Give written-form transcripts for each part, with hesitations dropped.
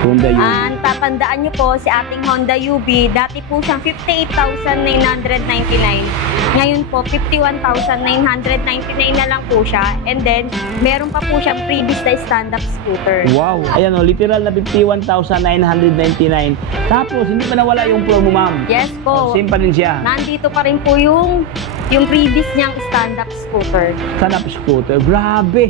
Honda UB. Tatandaan nyo po si ating Honda UB, dati po siyang 58,999. Ngayon po, 51,999 na lang po siya. And then, meron pa po siyang previous na stand-up scooter. Wow! Ayan o, literal na 51,999. Tapos, hindi pa nawala yung promo, ma'am. Yes po. Same pa rin siya. Nandito pa rin po yung previous niyang stand-up scooter. Stand-up scooter. Grabe!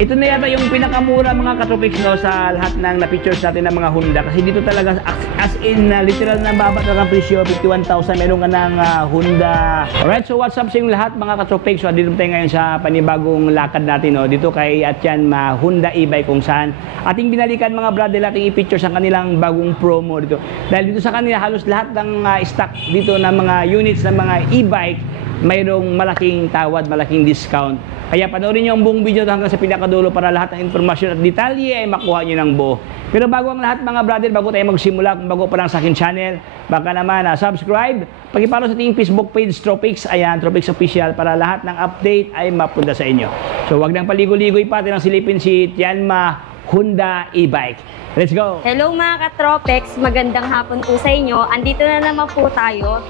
Ito na yata yung pinakamura mga katropics no, sa lahat ng na-pictures natin ng mga Honda. Kasi dito talaga, as in, literal na baba talaga ang presyo, 51,000. Meron ka ng Honda. Alright, so what's up sa yung lahat mga katropics? So, dito tayo ngayon sa panibagong lakad natin. No? Dito kay Atyan Honda e-bike kung saan ating binalikan mga brother, ating i-pictures ang kanilang bagong promo dito. Dahil dito sa kanila, halos lahat ng stock dito ng mga units ng mga e-bike, mayroong malaking tawad, malaking discount. Kaya panoorin nyo ang buong video hanggang sa pinakadulo para lahat ng informasyon at detalye ay makuha nyo ng buo. Pero bago ang lahat mga brother, bago tayo magsimula, kung bago pa lang sa akin channel, baka naman subscribe, pag-follow sa ating Facebook page, Tropics, ayan, Tropics Official, para lahat ng update ay mapunta sa inyo. So wag nang paligo-ligoy pa, tinang silipin si Tianma Honda e-bike. Let's go! Hello mga ka-Tropics, magandang hapon po sa inyo. Andito na naman po tayo.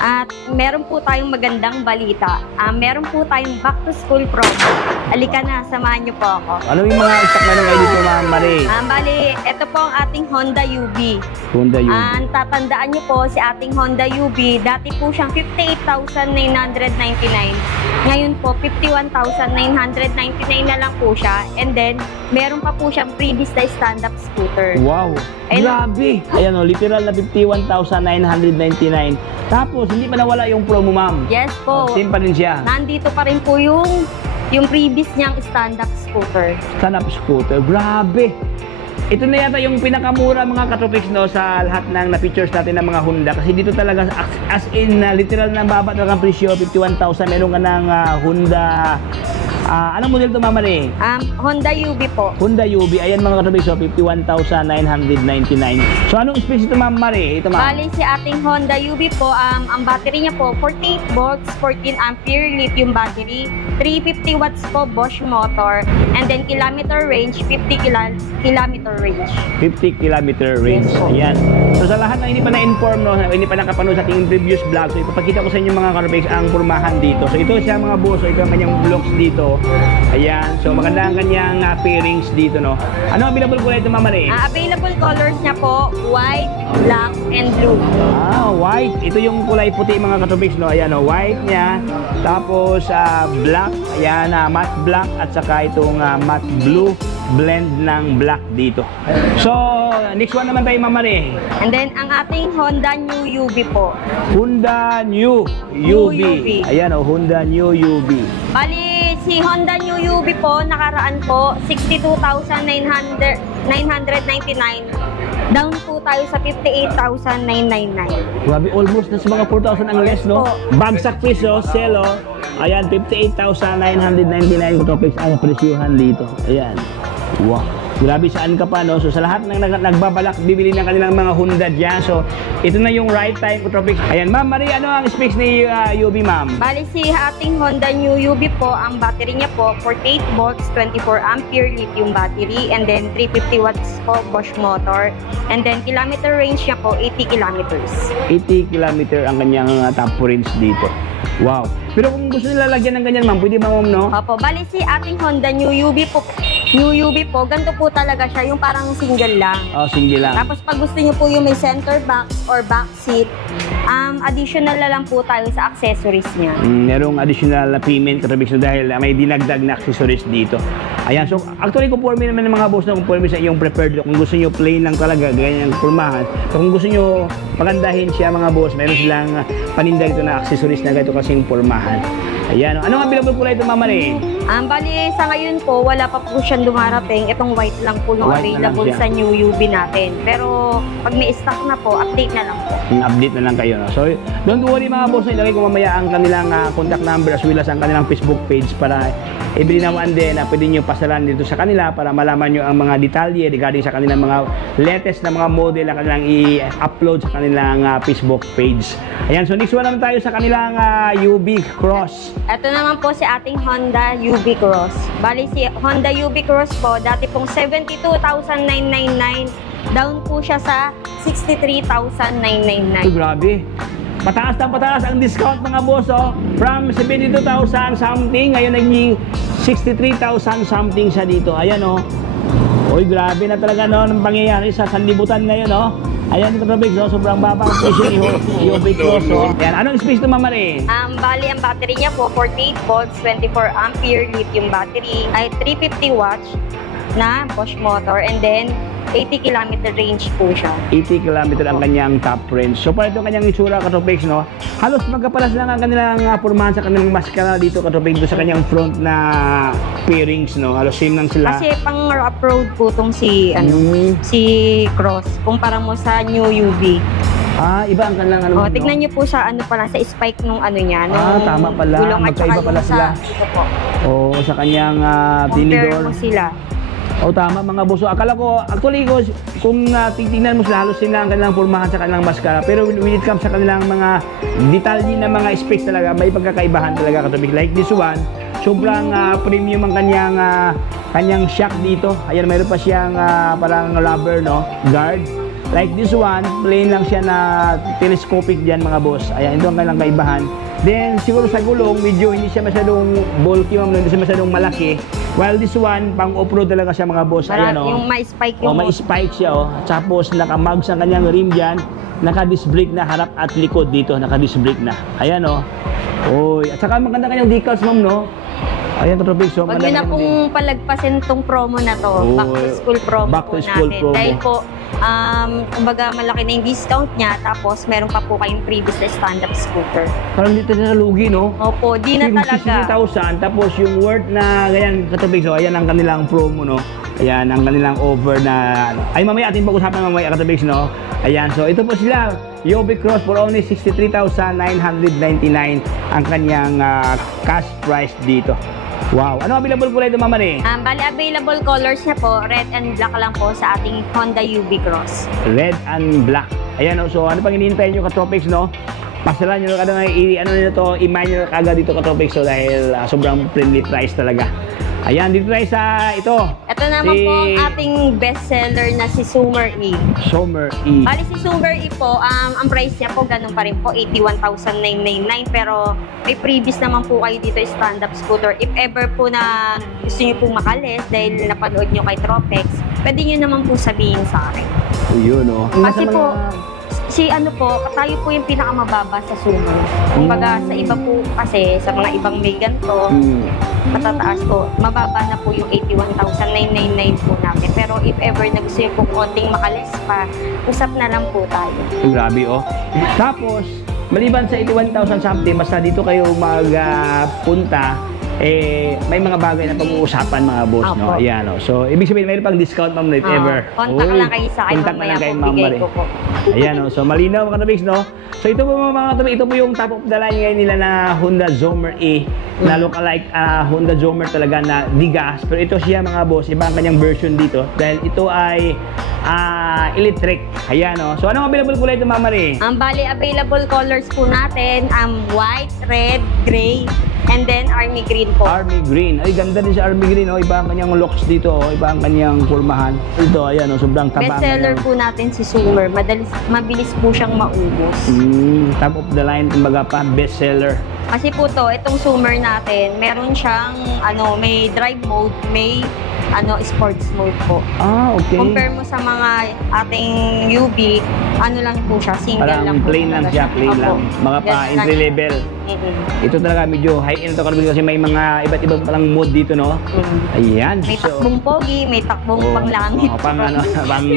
At meron po tayong magandang balita. Meron po tayong back to school promo. Halika na, samahan niyo po ako. Ano yung mga stock meron kayo dito, Ma'am Marie? Bali, ito po ang ating Honda UB. Honda UB. Tatandaan niyo po si ating Honda UB, dati po siyang 58,999. Ngayon po, 51,999 na lang po siya. And then, meron pa po siyang previous na stand-up scooter. Wow! Grabe! Ayan o, literal na 51,999. Tapos, hindi pa nawala yung promo, ma'am. Yes po. Same pa rin siya. Nandito pa rin po yung previous niyang stand-up scooter. Stand-up scooter. Grabe! Ito na yata yung pinakamura mga katropics no, sa lahat ng na-pictures natin ng mga Honda. Kasi dito talaga, as in, literal na baba talaga ang presyo, 51,000. Meron ka ng Honda. Anong model ito, Mama Marie? Honda UB po. Honda UB. Ayan mga katropics, so 51,999. So anong space ito, Mama Marie? Ito, ma'am. Bali si ating Honda UB po, ang battery niya po, 48 volts, 14 ampere lithium battery, 350 watts po Bosch motor, and then kilometer range, 50 kilometer range. 50 kilometer range. Yes, ayan. So sa lahat na hindi pa na-inform, no, hindi pa nakapanood sa ating previous vlog, so ipapakita ko sa inyo mga katropics ang pormahan dito. So ito siya mga boss, so ito ang kanyang blocks dito. Ayan, so maganda ang kanyang pairings dito, no. Ano available ko na ito, Mama Marie? Available colors niya po, white, black, and blue. White. Ito yung kulay puti mga katropics, no. Ayan, no, white niya. Tapos black, ayan, matte black at saka itong matte blue blend ng black dito. So, next one naman tayo, Mama Marie. And then ang ating Honda New UB po. Honda New UB. Ayan, oh, Honda New UB. Bali, si Honda New UB po, nakaraan po, 62,999. Down po tayo sa 58,999. Grabe, almost na sa mga 4,000 ang less, no? Bagsak piso, selo. Ayan, 58,999 topics ang presyuhan dito. Ayan. Wow. Grabe, saan ka pa, no? So, sa lahat ng nagbabalak, bibili ng kanilang mga Honda dyan. So, ito na yung right time, Tropics. Ayan, Ma'am Marie, ano ang specs ni UB, ma'am? Bali, si ating Honda New UB po, ang battery niya po, 48 volts, 24 ampere lithium battery, and then 350 watts po Bosch motor. And then, kilometer range niya po, 80 kilometers. 80 kilometer ang kanyang top range dito. Wow. Pero kung gusto nila lagyan ng ganyan, ma'am, pwede ba, ma'am, no? Opo, bali si ating Honda New UB po, ganito po talaga siya, yung parang single lang. Oh, single lang. Tapos pag gusto niyo po yung may center back or back seat, additional na lang po tayo sa accessories niya. Merong additional payment dahil may dinagdag na accessories dito. Ayan, so actually conforme naman ng mga boss na conforme sa iyong preferred look. Kung gusto niyo plain lang talaga, ganyan ang pormahan. So kung gusto niyo pagandahin siya mga boss, meron silang paninda dito na accessories na ganito kasing pormahan. Ayan, ano ang available po na ito, Mama Marie? Bali, sa ngayon po, wala pa po siyang dumarating. Itong white lang po yung available sa new UB natin. Pero, pag may stock na po, update na lang po. Update na lang kayo, no? So, don't worry mga boss, ilagay ko mamaya ang kanilang contact number as well as ang kanilang Facebook page para every now and then na pwede nyo pasalan dito sa kanila para malaman nyo ang mga detalye regarding sa kanilang mga latest na mga model na kanilang i-upload sa kanilang Facebook page. Ayan, so next one naman tayo sa kanilang UB Cross. Ito naman po si ating Honda UB Cross. Bali si Honda UB Cross po, dati pong 72,999. Down po siya sa Ay, 63,999. grabe. Pataas na pataas ang discount mga boss, oh. From 72,000 something, ngayon naging 63,000 something siya dito. Ayan, oh. Uy, grabe na talaga, no, ang pangyayari sa sanlibutan ngayon, oh. Ayan, ito Trofix, oh. Sobrang baba ang presyo ni Yobi Cross, oh. Ayan, anong space ito, Mama Ray? Bali, ang battery niya po, 48 volts, 24 ampere lithium battery, ay 350 watts na Bosch motor, and then 80 km range po siya. 80 km ang kanyang top range. So, para ito kanyang itsura, Katropix, no? Halos magkapalas lang ang kanilang pormahan sa kanilang maskara dito, Katropix, sa kanyang front na pairings, no? Halos same lang sila. Kasi pang rough road po itong si Cross, kumpara mo sa New UV. Ah, iba ang kanilang ano. Oh, tignan niyo po sa ano pala, sa spike nung ano niya. Nung tama pala. gulong at saka Magkaiba pala yung sila. Ito po. Oo, sa kanyang Compare tinidor. mo sila. O tama mga boss. So, akala ko, actually kung titingnan mo sila, halos sila ang kanilang pormahan sa kanilang maskara. Pero when it comes sa kanilang mga detalye na mga specs talaga, may pagkakaibahan talaga, Katropix. Like this one, sobrang premium ang kanyang shock dito. Ayan, mayroon pa siyang parang rubber, no, guard. Like this one, plain lang siya na telescopic dyan mga boss. Ayan, ito ang kanilang kaibahan. Then, siguro sa gulong, medyo hindi siya masyadong bulky, hindi siya masyadong malaki. While this one, pang off-road talaga siya mga boss. Ayan, oh. Yung may spike Oh, yung may spike siya, oh. Tapos, naka-mugs ang kanyang rim dyan. Naka-disc brake na harap at likod dito. Naka-disc brake na. Ayan, oh. Oy. At saka maganda kanyang decals, ma'am, no? Ayan, Katropix, so Huwag nyo na pong palagpasin tong promo na to. Oh, Back to school promo back to po school natin. promo. Dahil po, kumbaga malaki na yung discount niya, tapos meron pa po kayong previous na stand-up scooter. Parang dito na lugi, no? Opo, di na talaga. 60,000, tapos yung worth na ganyan, Katropix, so ayan ang kanilang promo, no? Ayan, ang kanilang over na, ay mamaya ating pag-usapan mamaya, Katropix, no? Ayan, so ito po sila, Yobi Cross for only 63,999 ang kanyang cash price dito. Wow, ano available po rin ito, Mama Ray? Bali, available colors niya po, red and black lang po sa ating Honda UV Cross. Red and black. Ayan, so ano pang hinihintay nyo, Katropix, no? Pasalan nyo kada i-mail nyo kagad dito, Katropix, so dahil sobrang friendly price talaga. Ayan, dito tayo sa ito. Ito naman po ang ating bestseller na si Zoomer E. Zoomer E. Bali si Zoomer E po, ang price niya po ganun pa rin po, 81,999. Pero may previous naman po kayo dito stand-up scooter. If ever po na gusto niyo po makalis dahil napanood niyo kay Tropex, pwede niyo naman po sabihin sa akin. Yun, no? Kasi po, tayo po yung pinakamababa sa Zoomer. Kumbaga sa iba po kasi, sa mga ibang may ganito, matataas po. Mababa na po yung 81,999 po natin. Pero if ever na gusto yung po konting makalis pa, usap na lang po tayo. Grabe, oh. Tapos, maliban sa 81,000 something, basta dito kayo magpunta, may mga bagay na pag-uusapan mga boss, no? Opo. Ayan, no? So, ibig sabihin, mayroon pang discount, ma'am, if ever. Contact lang kayo sa akin, Contact mamaya lang kay po Ma'am bigay Marie. ko po. Ayan, no? So, malinaw mga Katropix, no? So, ito po mga Katropix, ito po yung top of the line ngayon nila na Honda Zoomer E, na lookalike Honda Zoomer talaga na digas. Pero ito siya mga boss, iba ang kanyang version dito. Dahil ito ay electric. Ayan, no? So, anong available po ito, Ma'am Marie? Ang bali available colors po natin, white, red, gray, and then army green po. Army Green. Ay, ganda din sa Army Green. Oh. Iba ang kanyang looks dito. Oh. Iba ang kanyang pulmahan. Ito, ayan. Oh, sobrang taba. Bestseller po natin si Zoomer. Mabilis po siyang maubos. Top of the line, kumbaga pa, bestseller. Kasi po itong Zoomer natin, meron siyang, may drive mode, may, sports mode po. Ah, okay. Compare mo sa mga ating UV, lang po siya, single Parang lang po. plain lang siya, plain lang. Mga pa entry level. Ito talaga medyo high-end ito kasi may mga iba't ibang palang mode dito, no? Ayan. May takbong pogi, may takbong panglangit.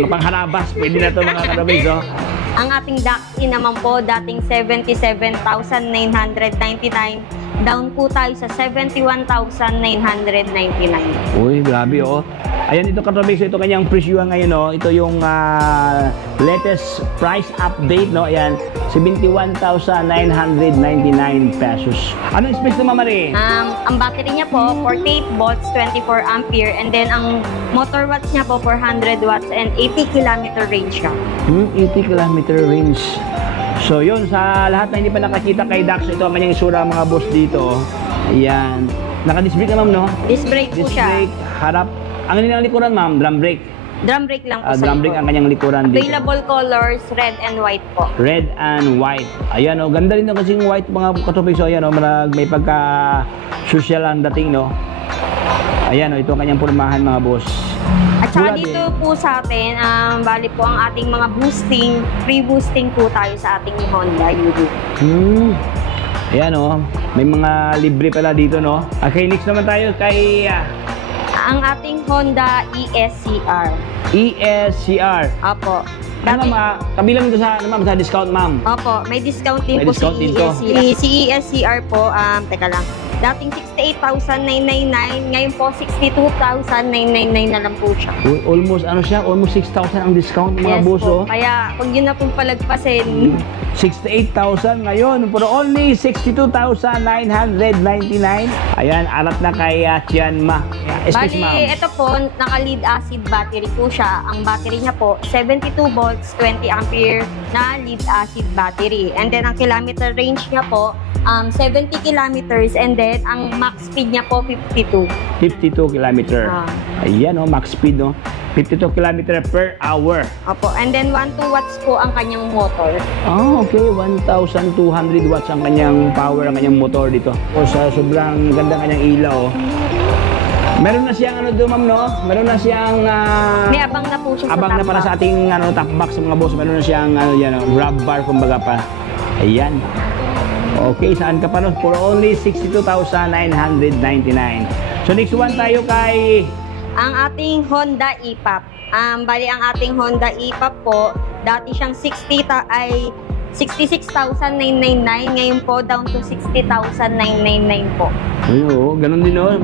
Pangharabas. Pwede na ito mga Katropix, no? Ang ating DAX-E naman po, dating 77,999. Down po tayo sa 71,999. Uy, grabe, oh. Ayan, ito Katropix, ito kanyang presyuhan ngayon, no? Ito yung latest price update, no? Ayan, 71,999 pesos. Anong specs na, Mama Ray? Ang battery niya po, 48 volts, 24 ampere, and then ang motor watts niya po, 400 watts and 80 km range siya. 80 km range. So yun, sa lahat na hindi pa nakakita kay Dax, ito ang kanyang isura mga boss dito. Ayan. Naka-disc brake na, ma'am, no? Disc brake po Disc siya. brake, harap. Ang nilang likuran, ma'am, drum brake. Drum brake lang po sa Drum brake likod. ang kanyang likuran dito. Available colors, red and white po. Red and white. Ayan o, ganda rin kasi yung white mga katopics. So ayan o, may pagka-social ang dating no. Ayan o, ito ang kanyang pormahan mga boss. At saka Mula dito din. po sa atin, bali po ang ating mga boosting, free boosting po tayo sa ating Honda UD. Ayan o, may mga libre pala dito no. Okay, next naman tayo kay Ang ating Honda ESCR. ESCR. Opo. Ano ma'am, kabilang ito sa, ano, ma'am, sa discount ma'am? Opo, may discount din May po discount si din to. ESCR. Si ESCR po, teka lang. Dating 68,999, ngayon po 62,999 na lang po siya. Almost, ano siya, almost 6,000 ang discount mga Yes boss po. oh. Kaya, kung yun na pong palagpasin, 68,000 ngayon, pero only 62,999. Ayan, arat na kay Tianma. Space bali, ma'am. ito po, naka-lead acid battery po siya. Ang battery niya po, 72 volts, 20 ampere na lead acid battery. And then, ang kilometer range niya po, 70 kilometers. And then, ang max speed niya po, 52. 52 kilometer. Ayan oh, max speed no. 52 kilometer per hour. Opo. And then, 12 watts po ang kanyang motor. Okay. 1,200 watts ang kanyang power, ang kanyang motor dito. O sa sobrang ganda kanyang ilaw. Meron na siyang ano doon ma'am no? Meron na siyang May abang na po siya abang na para sa ating ano, top box mga boss. Meron na siyang ano, yan, grab bar kumbaga pa. Ayan. Okay, saan ka pa no? For only 62,999. So next one tayo kay ang ating Honda E-Pop. Bali ang ating Honda E-Pop po, dati siyang 66,999, ngayon po down to 60,999 po. Oo, ganun din no.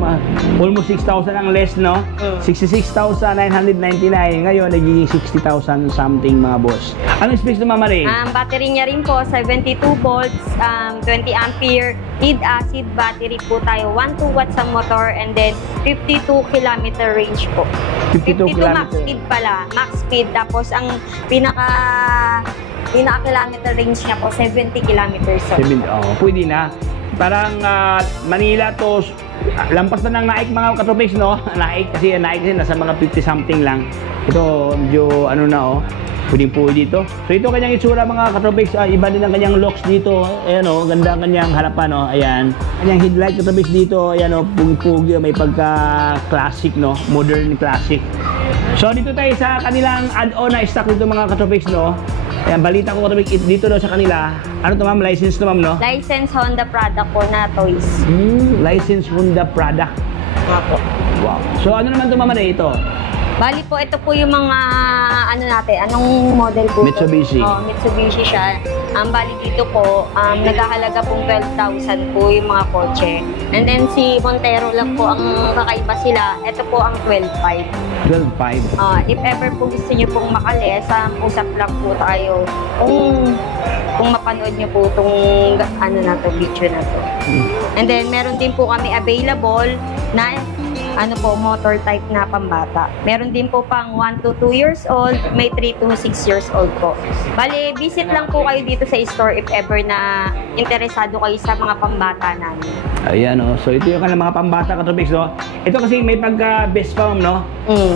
Almost 6,000 ang less no. 66,999. Ngayon nagiging 60,000 something mga boss. Anong specs na Mama Ray? Battery niya rin po 72 volts, 20 ampere lead acid battery po tayo. 12 watts ang motor and then 52 kilometer range po. 52 max kilometer. speed pala. Max speed tapos ang pinaka-kilometer range niya po 70 kilometers. Oh, pwede na. Parang Manila to lampas na ng Naik mga katropics no. Naik kasi nasa mga 50 something lang. Ito medyo ano na oh. Pwede dito. So ito kanyang itsura mga katropics, iba din ang kanyang locks dito. Ayan oh, ganda ang kanyang harapan oh. Ayan. Kanyang headlight katropics dito, ayan oh, pugi-pugi, may pagka-classic no, modern classic. So dito tayo sa kanilang add-on na stock dito mga katropics no. Ayan, balita ko katropics dito daw sa kanila. Ano to ma'am? License to ma'am no? License Honda product po na toys. License Honda product. Opo. Wow. So ano naman to mama na ito? Bali po, ito po yung mga ano natin, anong model po? Mitsubishi. Mitsubishi siya. Bali dito po, nagkahalaga pong 12,000 po yung mga kotse. And then si Montero lang po ang kakaiba sila. Ito po ang 12,500. 12.5. If ever po gusto nyo pong makalis, usap lang po tayo. Kung mapanood nyo po itong ano na to, video na to. And then meron din po kami available na ano po, motor type na pambata. Meron din po pang 1 to 2 years old, may 3 to 6 years old po. Bale, visit lang po kayo dito sa store if ever na interesado kayo sa mga pambata namin. Ayan oh. So ito yung kanilang mga pambata katropics no. Ito kasi may pagka Vespa no.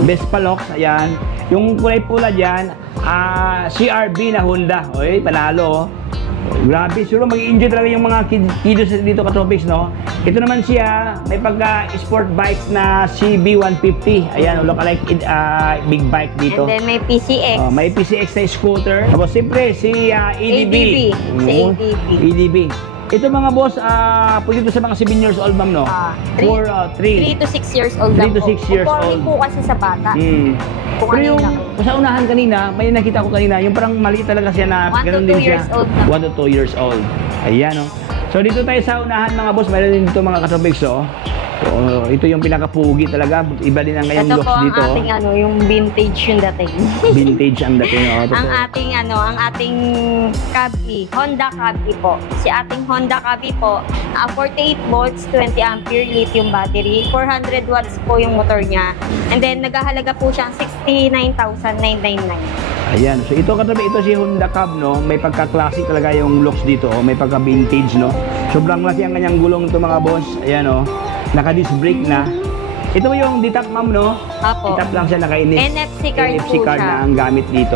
Vespa locks, ayan. Yung kulay pula diyan, CRB na Honda. Oy, panalo oh. Grabe, siguro mag-enjoy talaga yung mga kiddos dito katropics no. Ito naman siya, may pagka-sport bike na CB150. Ayan, lookalike big bike dito. And then may PCX. May PCX na scooter. Tapos siyempre si EDB. Si ADB. EDB. Ito mga boss, pwede ito sa mga 7 years old ma'am no? 3 to 6 years old lang 3 to 6 years Conforming old. po kasi sa bata. Kung Pero ano yung lang. sa unahan kanina, may nakita ko kanina, yung parang maliit talaga siya na 1 to ganun 2 din siya. years old na. 1 to 2 years old. Ayan oh. So dito tayo sa unahan mga boss, mayroon din dito mga katropics oh. So, ito yung pinakapugi talaga. Iba din ang kanyang Ito looks po ang dito. ating ano, yung vintage yung dating. Vintage ang dating oh. ang ating Cab-E, Honda Cab-E po. Si ating Honda Cab-E po, 48 volts, 20 ampere lithium battery, 400 watts po yung motor niya. And then naghahalaga po siyang 69,999. Ayan. So ito katabi, ito si Honda Cab no. May pagka-classic talaga yung looks dito oh. May pagka-vintage no. Sobrang laki ang kanyang gulong ito mga boss. Ayan oh. Naka-disc brake na. Ito yung DTAP, ma'am, no? Apo. DTAP lang siya naka-inis. NFC card NFC po card siya. na ang gamit dito.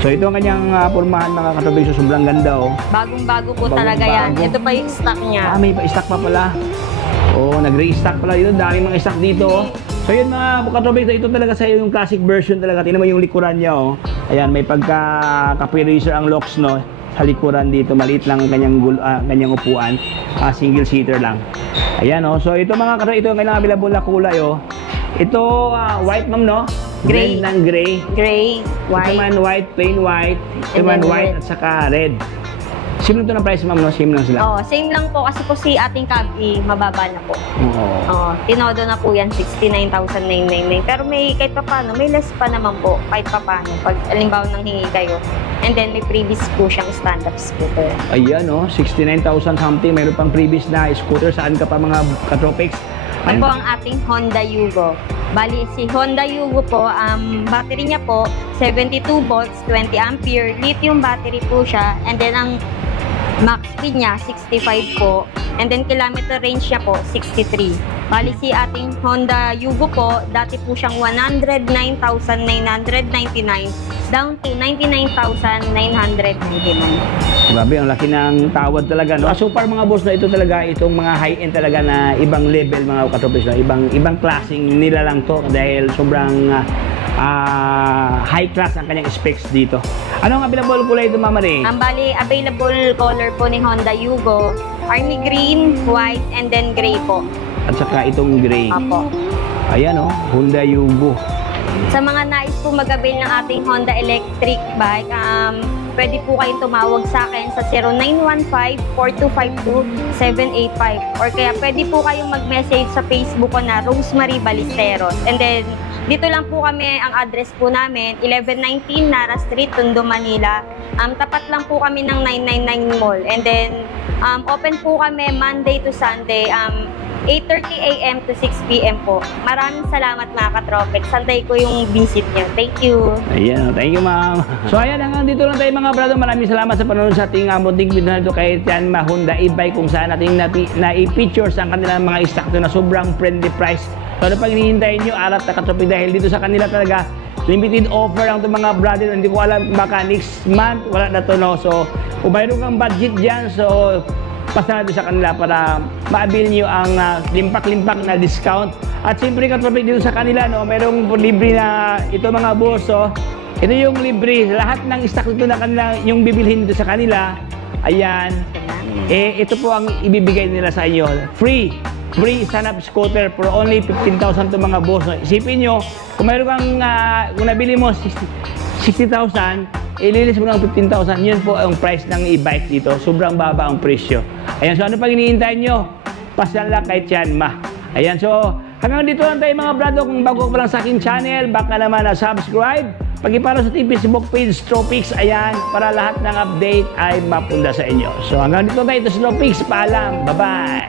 So ito ang kanyang pormahan, mga katubig. So sobrang ganda, oh. Bagong-bago po Bagong talaga yan. bago. Ito pa yung stock niya. May pa-stock pa pala. Oh, nag-re-stock pala yun. Daming mga stock dito, oh. So yun, mga katubig, ito talaga sa yung classic version talaga. Tingnan mo yung likuran niya, oh. Ayan, may pagka-cafe-racer ang locks, no? Sa likuran dito, maliit lang ang kanyang upuan. Single seater lang. Ayan, oh. So ito, mga katubig, ito ang kailangan available na kulay, oh. Ito, white, ma'am, no? Gray. Blend ng gray. Gray, Ito white. man white, plain white. Ito And man then white red. at saka red. Same lang ito ng price, ma'am, no? Same lang sila. Oh, same lang po kasi po si ating Cabby, mababa na po. Oo. Oh, tinodo na po yan, 69,999. Pero may kahit pa paano, may less pa naman po kahit pa paano. Pag alimbawa nang hingi kayo. And then may previous po siyang stand-up scooter. Ayan, no? 69,000 something. Mayroon pang previous na scooter. Saan ka pa, mga katropics? Ito po ang ating Honda Yugo. Bali, si Honda Yugo po, battery niya po, 72 volts, 20 ampere, lithium battery po siya. And then ang max speed niya, 65 po. And then kilometer range niya po, 63. Bali, si ating Honda Yugo po, dati po siyang 109,999 down to 99,999. Grabe, ang laki ng tawad talaga, no? So far, mga boss, na ito talaga, itong mga high-end talaga na ibang level, mga katropics, no? Ibang klaseng nila lang to dahil sobrang high class ang kanyang specs dito. Ano ang available kulay ito, Mama Ray? Ang bali, available color po ni Honda Yugo, army green, white, and then gray po. At saka itong gray. Apo. Ayan, oh, Honda Yugo. Sa mga nais po mag-avail ng ating Honda electric bike, pwede po kayong tumawag sa akin sa 0915-4252-785 or kaya pwede po kayong mag-message sa Facebook ko na Rosemary Ballesteros. And then, dito lang po kami, ang address po namin, 1119 Nara Street, Tondo, Manila. Tapat lang po kami ng 999 Mall. And then, open po kami Monday to Sunday, 8:30 a.m. to 6 p.m. po. Maraming salamat, mga katropic. Santay ko yung visit niyo. Thank you. Ayan, thank you, ma'am. So ayan, hanggang dito lang tayo, mga brother. Maraming salamat sa panonood sa ating munting video na ito kay Tianma Honda e-bike, kung saan natin na-i-features ang kanilang mga stock na sobrang friendly price. So ano pang hinihintay nyo, arat na katropic, dahil dito sa kanila talaga limited offer lang itong mga brother. Hindi ko alam, baka next month wala na to, no? So kung mayroon kang budget dyan, so pasa natin sa kanila para ma-avail nyo ang limpak-limpak na discount. At siyempre, katropic, dito sa kanila, no, mayroong libre na ito, mga boss. So, ito yung libre. Lahat ng stock dito na kanila, yung bibilhin dito sa kanila, ayan, ito po ang ibibigay nila sa inyo. Free stand-up scooter for only 15,000 to, mga boss. No? Isipin nyo, kung mayroon kang, kung nabili mo 60,000, ililis mo ng 15,000, yun po ang price ng e-bike dito. Sobrang baba ang presyo. Ayan, so ano pang hinihintay nyo? Pasyan lang kay Tianma. Ayan, so hanggang dito lang tayo, mga brado. Kung bago pa lang sa aking channel, baka naman na subscribe. Pag-ipalo sa Facebook page, Tropics, ayan, para lahat ng update ay mapunda sa inyo. So hanggang dito tayo, ito si Tropics. Paalam. Bye-bye.